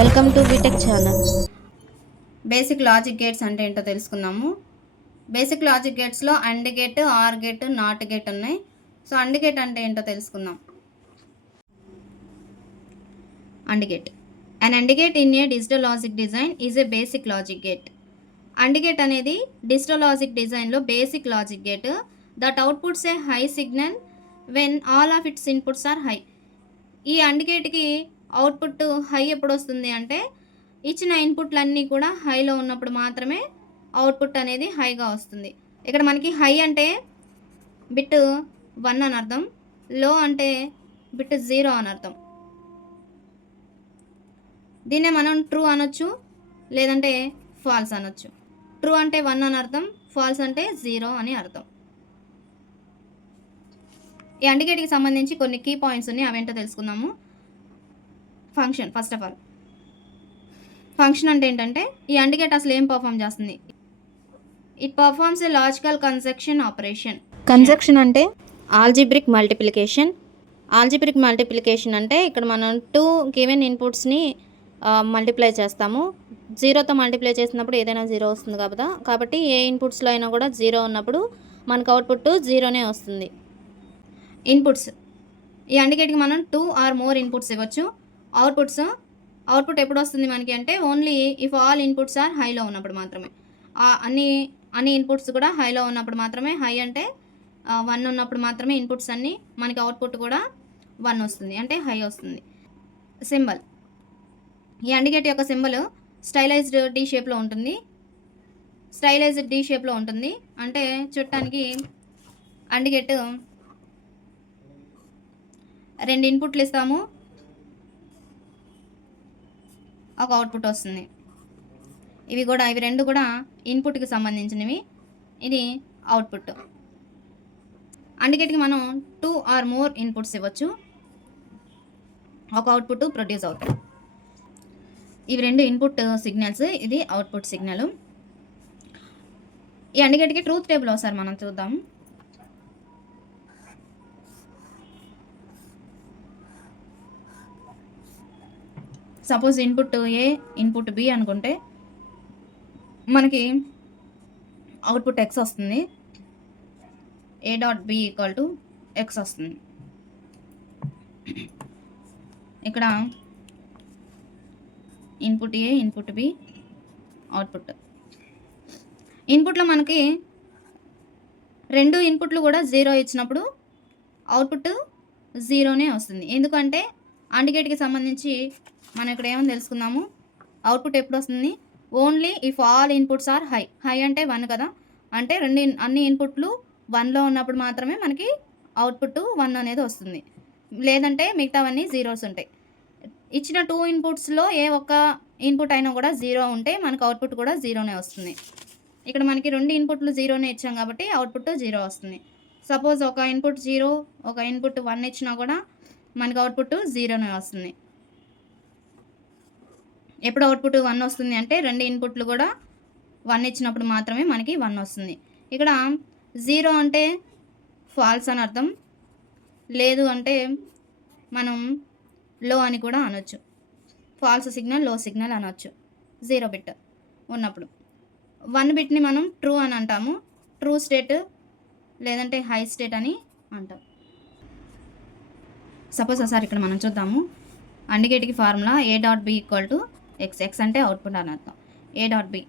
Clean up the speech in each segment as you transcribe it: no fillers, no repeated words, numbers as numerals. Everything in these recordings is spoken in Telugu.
Welcome to BTech channel. Basic logic gates అంటే ఏంటో తెలుసుకుందాము. బేసిక్ లాజిక్ గేట్స్లో and gate, or gate, not gate ఉన్నాయి. సో అండ్ గేట్ అంటే ఏంటో తెలుసుకుందాం. And gate and and gate in a digital logic design is a basic logic gate. And gate అనేది డిజిటల్ లాజిక్ డిజైన్లో basic logic gate that outputs a high signal when all of its inputs are high. ఈ అండ్ గేట్కి అవుట్పుట్ హై ఎప్పుడు వస్తుంది అంటే ఇచ్చిన ఇన్పుట్లన్నీ కూడా హైలో ఉన్నప్పుడు మాత్రమే అవుట్పుట్ అనేది హైగా వస్తుంది. ఇక్కడ మనకి హై అంటే బిట్ 1 అని అర్థం, లో అంటే బిట్ 0 అని అర్థం. దీన్నే మనం ట్రూ అనొచ్చు, లేదంటే ఫాల్స్ అనొచ్చు. ట్రూ అంటే 1 అని అర్థం, ఫాల్స్ అంటే 0 అని అర్థం. ఈ అండ్ గేట్కి సంబంధించి కొన్ని కీ పాయింట్స్ ఉన్నాయి, అవేంటో తెలుసుకుందాము. Function, first of all function అంటే ఏంటంటే ఈ అండ్ గేట్ అసలు ఏం పర్ఫామ్ చేస్తుంది. It performs a logical conjunction operation. Conjunction అంటే ఆల్జిబ్రిక్ మల్టిప్లికేషన్. ఆల్జిబ్రిక్ మల్టిప్లికేషన్ అంటే ఇక్కడ మనం 2 గివెన్ ఇన్పుట్స్ని మల్టిప్లై చేస్తాము. 0తో మల్టిప్లై చేసినప్పుడు ఏదైనా 0 వస్తుంది కాబట్టి ఏ ఇన్పుట్స్లో అయినా కూడా 0 ఉన్నప్పుడు మనకు అవుట్పుట్ 0నే వస్తుంది. ఇన్పుట్స్, ఈ అండ్ గేట్కి మనం 2 ఆర్ మోర్ ఇన్పుట్స్ ఇవ్వచ్చు. అవుట్పుట్ ఎప్పుడు వస్తుంది మనకి అంటే only if all inputs are హైలో ఉన్నప్పుడు మాత్రమే. అన్ని ఇన్పుట్స్ కూడా హైలో ఉన్నప్పుడు మాత్రమే. హై అంటే 1 ఉన్నప్పుడు మాత్రమే ఇన్పుట్స్ అన్నీ మనకి అవుట్పుట్ కూడా 1 వస్తుంది, అంటే హై వస్తుంది. సింబల్, ఈ అండ్ గేట్ యొక్క సింబల్ స్టైలైజ్డ్ డి షేప్లో ఉంటుంది. స్టైలైజ్డ్ డి షేప్లో ఉంటుంది అంటే చూడటానికి అండ్ గేట్ 2 ఇన్పుట్లు ఇస్తాము, ఒక అవుట్పుట్ వస్తుంది. ఇవి రెండు కూడా ఇన్పుట్కి సంబంధించినవి, ఇది అవుట్పుట్. అండ్ గేట్కి మనం 2 ఆర్ మోర్ ఇన్పుట్స్ ఇవ్వచ్చు, ఒక అవుట్పుట్ ప్రొడ్యూస్ అవుతుంది. ఇవి 2 ఇన్పుట్ సిగ్నల్స్, ఇది అవుట్పుట్ సిగ్నల్. ఈ అండ్ గేట్కి ట్రూత్ టేబుల్ ఒకసారి మనం చూద్దాం. Suppose input A, input B అనుకుంటే మనకి అవుట్పుట్ ఎక్స్ వస్తుంది. A dot B equal to X వస్తుంది. ఇక్కడ input A, input B, output. ఇన్పుట్లో మనకి 2 ఇన్పుట్లు కూడా 0 ఇచ్చినప్పుడు అవుట్పుట్ 0నే వస్తుంది. ఎందుకంటే అండ్ గేట్కి సంబంధించి మనం ఇక్కడ ఏమని తెలుసుకుందాము. అవుట్పుట్ ఎప్పుడు వస్తుంది, only if all inputs are high. High అంటే 1 కదా, అంటే అన్ని ఇన్పుట్లు 1లో ఉన్నప్పుడు మాత్రమే మనకి అవుట్పుట్ 1 అనేది వస్తుంది, లేదంటే మిగతావన్నీ జీరోస్ ఉంటాయి. ఇచ్చిన 2 ఇన్పుట్స్లో ఏ ఒక్క ఇన్పుట్ అయినా కూడా 0 ఉంటే మనకు అవుట్పుట్ కూడా 0నే వస్తుంది. ఇక్కడ మనకి 2 ఇన్పుట్లు 0నే ఇచ్చాం కాబట్టి అవుట్పుట్ 0 వస్తుంది. సపోజ్ ఒక ఇన్పుట్ 0, ఒక ఇన్పుట్ 1 ఇచ్చినా కూడా మనకి అవుట్పుట్ 0నే వస్తుంది. ఎప్పుడు అవుట్పుట్ 1 వస్తుంది అంటే 2 ఇన్పుట్లు కూడా 1 ఇచ్చినప్పుడు మాత్రమే మనకి 1 వస్తుంది. ఇక్కడ 0 అంటే ఫాల్స్ అని అర్థం, లేదు అంటే మనం లో అని కూడా అనొచ్చు. ఫాల్స్ సిగ్నల్, లో సిగ్నల్ అనొచ్చు 0 బిట్ ఉన్నప్పుడు. 1 బిట్ని మనం ట్రూ అని అంటాము, ట్రూ స్టేట్ లేదంటే హై స్టేట్ అని అంటాం. సపోజ్ ఒకసారి ఇక్కడ మనం చూద్దాము. అండ్ గేట్కి formula A dot B equal to X. X అంటే అవుట్పుట్ అని అర్థం. ఏ డాట్ బి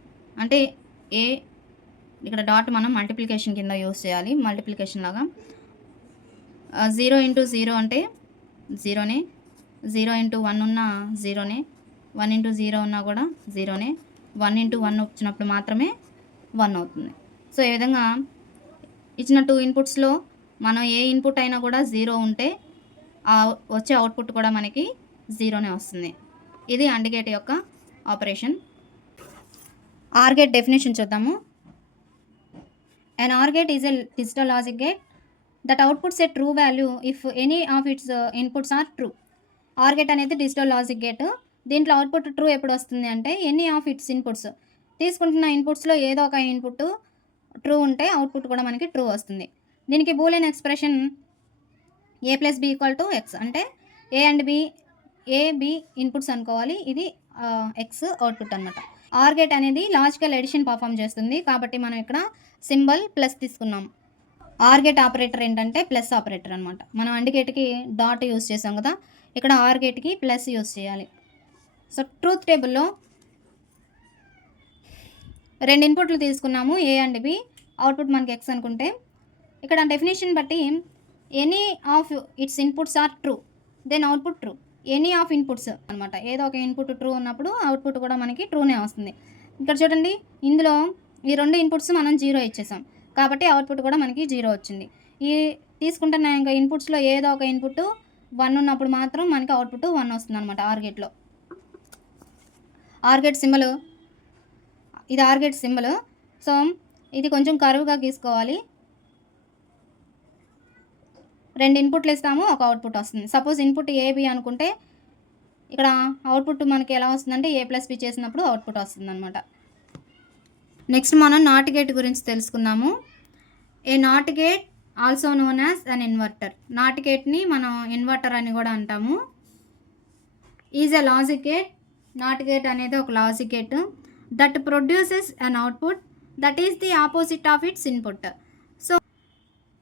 అంటే ఏ, ఇక్కడ డాట్ మనం మల్టిప్లికేషన్ కింద యూస్ చేయాలి, మల్టిప్లికేషన్ లాగా. 0 ఇంటూ 0 అంటే 0నే, 0 ఇంటూ 1 ఉన్న 0నే, 1 ఇంటూ 0 ఉన్నా కూడా 0నే, 1 ఇంటూ 1 వచ్చినప్పుడు మాత్రమే 1 అవుతుంది. సో ఈ విధంగా ఇచ్చిన 2 ఇన్పుట్స్లో మనం ఏ ఇన్పుట్ అయినా కూడా 0 ఉంటే వచ్చే అవుట్పుట్ కూడా మనకి 0నే వస్తుంది. ఇది అండ్ గేట్ యొక్క ఆపరేషన్. ఆర్ గేట్ డెఫినేషన్ చూద్దాము. An OR gate is a digital logic gate that outputs a true value if any of its inputs are true. OR gate అనేది డిజిటల్ లాజిక్ గేట్. దీంట్లో అవుట్పుట్ ట్రూ ఎప్పుడు వస్తుంది అంటే ఎనీ ఆఫ్ ఇట్స్ ఇన్పుట్స్, తీసుకుంటున్న ఇన్పుట్స్లో ఏదో ఒక ఇన్పుట్ ట్రూ ఉంటే అవుట్పుట్ కూడా మనకి ట్రూ వస్తుంది. దీనికి Boolean expression A plus B equal to X, అంటే A and B, A B inputs అనుకోవాలి. ఇది ఎక్స్ అవుట్పుట్ అనమాట. ఆర్ గేట్ అనేది లాజికల్ ఎడిషన్ పర్ఫామ్ చేస్తుంది కాబట్టి మనం ఇక్కడ సింబల్ ప్లస్ తీసుకున్నాం. ఆర్ గేట్ ఆపరేటర్ ఏంటంటే ప్లస్ ఆపరేటర్ అనమాట. మనం అండ్ గేట్కి డాట్ యూస్ చేసాం కదా, ఇక్కడ ఆర్ గేట్కి ప్లస్ యూస్ చేయాలి. సో ట్రూత్ టేబుల్లో 2 ఇన్పుట్లు తీసుకున్నాము, ఏ అండ్ బి. అవుట్పుట్ మనకి ఎక్స్ అనుకుంటే ఇక్కడ డెఫినేషన్ బట్టి any of its inputs are true then output true. Any of inputs అనమాట. ఏదో ఒక ఇన్పుట్ ట్రూ ఉన్నప్పుడు అవుట్పుట్ కూడా మనకి ట్రూనే వస్తుంది. ఇక్కడ చూడండి, ఇందులో ఈ 2 ఇన్పుట్స్ మనం 0 ఇచ్చేసాం కాబట్టి అవుట్పుట్ కూడా మనకి 0 వచ్చింది. ఈ తీసుకుంటున్న ఇంకా ఇన్పుట్స్లో ఏదో ఒక ఇన్పుట్ 1 ఉన్నప్పుడు మాత్రం మనకి అవుట్పుట్ 1 వస్తుంది అనమాట. ఆర్ గేట్లో ఆర్ గేట్ సింబల్ ఇది, ఆర్ గేట్ సింబల్. సో ఇది కొంచెం కరువుగా గీసుకోవాలి. 2 ఇన్పుట్లు ఇస్తాము, ఒక అవుట్పుట్ వస్తుంది. సపోజ్ ఇన్పుట్ ఏబి అనుకుంటే ఇక్కడ అవుట్పుట్ మనకి ఎలా వస్తుందంటే ఏ ప్లస్ బి చేసినప్పుడు అవుట్పుట్ వస్తుంది అనమాట. నెక్స్ట్ మనం నాట్ గేట్ గురించి తెలుసుకుందాము. A not gate also known as an inverter. Not గేట్ని మనం ఇన్వర్టర్ అని కూడా అంటాము. Is a logic gate. Not gate అనేది ఒక logic gate that produces an output that is the opposite of its input. So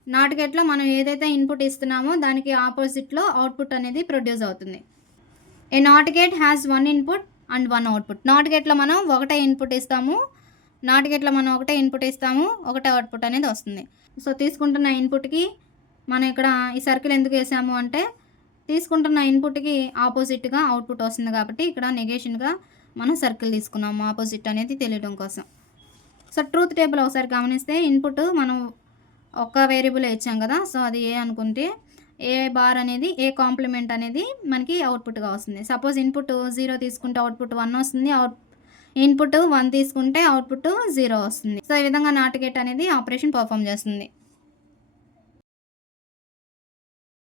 not గేట్లో మనం ఏదైతే ఇన్పుట్ ఇస్తున్నామో దానికి ఆపోజిట్లో అవుట్పుట్ అనేది ప్రొడ్యూస్ అవుతుంది. A not gate has 1 input and 1 output. Not గేట్లో మనం ఒకటే ఇన్పుట్ ఇస్తాము, ఒకటే అవుట్పుట్ అనేది వస్తుంది. సో తీసుకుంటున్న ఇన్పుట్కి మనం ఇక్కడ ఈ సర్కిల్ ఎందుకు వేసాము అంటే తీసుకుంటున్న ఇన్పుట్కి ఆపోజిట్గా అవుట్పుట్ వస్తుంది కాబట్టి ఇక్కడ నెగేషన్గా మనం సర్కిల్ తీసుకున్నాము, ఆపోజిట్ అనేది తెలియడం కోసం. సో ట్రూత్ టేబుల్ ఒకసారి గమనిస్తే ఇన్పుట్ మనం ఒక వేరియబుల్ ఇచ్చాం కదా, సో అది ఏ అనుకుంటే ఏ బార్ అనేది ఏ కాంప్లిమెంట్ అనేది మనకి అవుట్పుట్గా వస్తుంది. సపోజ్ ఇన్పుట్ 0 తీసుకుంటే అవుట్పుట్ 1 వస్తుంది, ఇన్పుట్ 1 తీసుకుంటే అవుట్పుట్ 0 వస్తుంది. సో ఈ విధంగా నాట్ గేట్ అనేది ఆపరేషన్ పర్ఫామ్ చేస్తుంది.